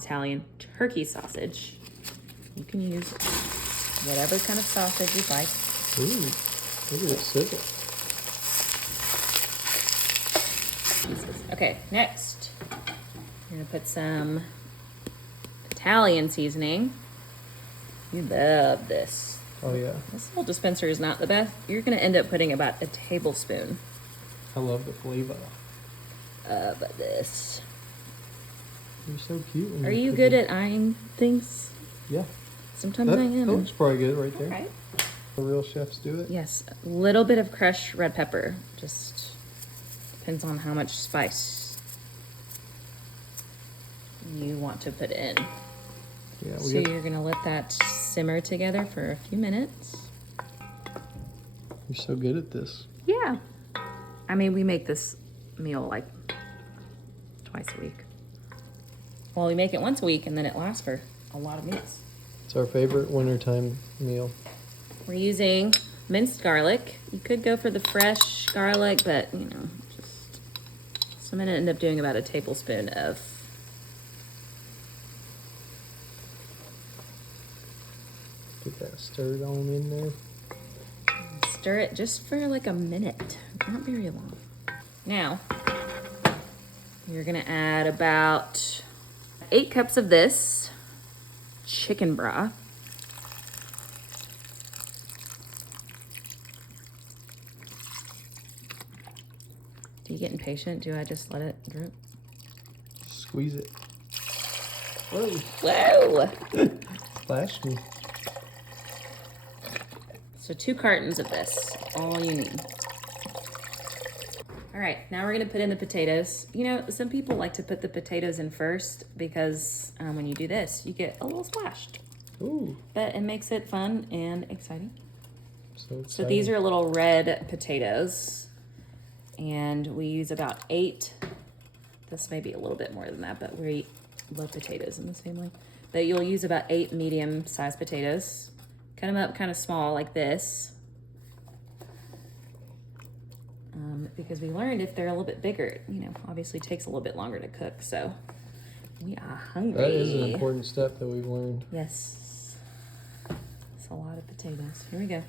Italian turkey sausage. You can use whatever kind of sausage you like. Ooh, look at it sizzle. Okay, next, we're gonna put some Italian seasoning. You love this. Oh yeah. This little dispenser is not the best. You're gonna end up putting about a tablespoon I love the flavor. of this. You're so cute. Are you good at eyeing things? Yeah. Sometimes I am. That looks probably good right there. Okay. The real chefs do it. Yes, a little bit of crushed red pepper. Just depends on how much spice you want to put in. Yeah. So you're gonna let that simmer together for a few minutes. You're so good at this. Yeah. I mean, we make this meal like twice a week. Well, we make it once a week and then it lasts for a lot of meals. It's our favorite wintertime meal. We're using minced garlic. You could go for the fresh garlic, but you know, so I'm gonna end up doing about a tablespoon of Get that stirred on in there. stir it just for like a minute, not very long. Now, you're gonna add about 8 cups of this chicken broth. Do you get impatient? Do I just let it drip? Squeeze it. Whoa. Whoa! Splashed me. So 2 cartons of this, all you need. All right, now we're gonna put in the potatoes. You know, some people like to put the potatoes in first because when you do this, you get a little splashed. Ooh. But it makes it fun and exciting. So exciting. So these are little red potatoes, and we use about 8. This may be a little bit more than that, but we love potatoes in this family. But you'll use about 8 medium-sized potatoes. Cut them up kind of small like this. Because we learned if they're a little bit bigger, you know, obviously takes a little bit longer to cook. So we are hungry. That is an important step that we've learned. Yes. It's a lot of potatoes. Here we go.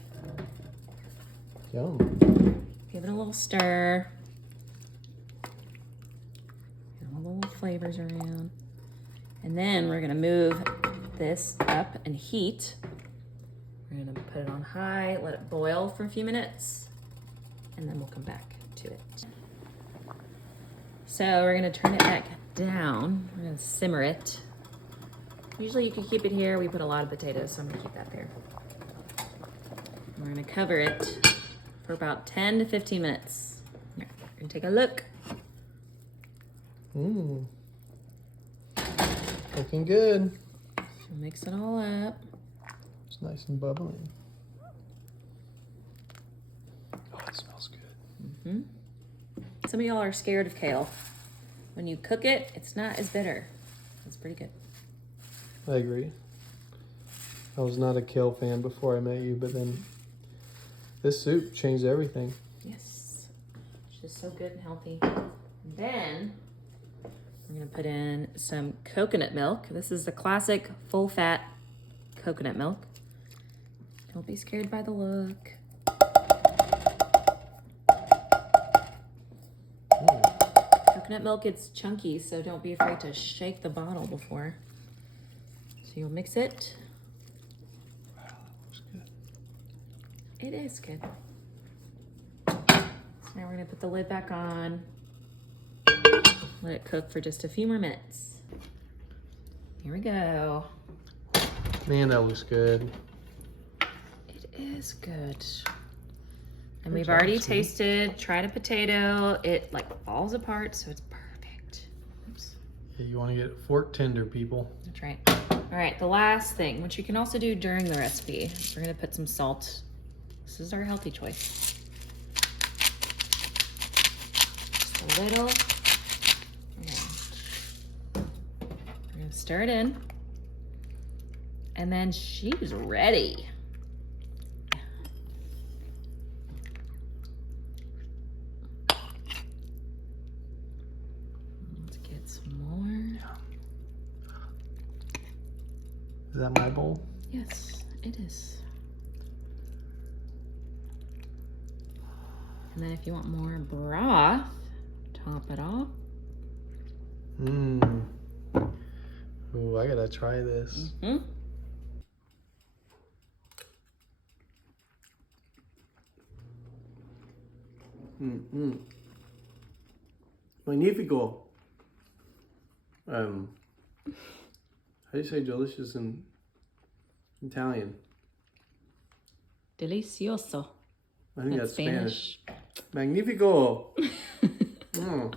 Yum. Give it a little stir. Get all the little flavors around. And then we're gonna move this up and heat. We're gonna put it on high, let it boil for a few minutes, and then we'll come back to it. So we're gonna turn it back down. We're gonna simmer it. Usually you can keep it here. We put a lot of potatoes, so I'm gonna keep that there. We're gonna cover it for about 10 to 15 minutes. Here, we're gonna take a look. Mmm. Looking good. So mix it all up. It's nice and bubbling. Oh, it smells good. Mm-hmm. Some of y'all are scared of kale. When you cook it, it's not as bitter. It's pretty good. I agree. I was not a kale fan before I met you, but then this soup changed everything. Yes. It's just so good and healthy. And then we're gonna put in some coconut milk. This is the classic full fat coconut milk. Don't be scared by the look. Coconut milk, it's chunky, so don't be afraid to shake the bottle before. So you'll mix it. Wow, that looks good. It is good. Now we're gonna put the lid back on. Let it cook for just a few more minutes. Here we go. Man, that looks good. It is good. And we've already tasted, tried a potato. It like falls apart, so it's perfect. Oops. Yeah, you want to get fork tender, people. That's right. All right, the last thing, which you can also do during the recipe, we're gonna put some salt. This is our healthy choice. Just a little. We're gonna stir it in. And then she's ready. Let's get some more. Is that my bowl? Yes, it is. And then if you want more broth, top it off. Mmm. Ooh, I gotta try this. Mm-hmm. Mm-hmm. Magnifico. How do you say delicious in Italian? Delicioso. I think that's Spanish. Magnifico. Mm.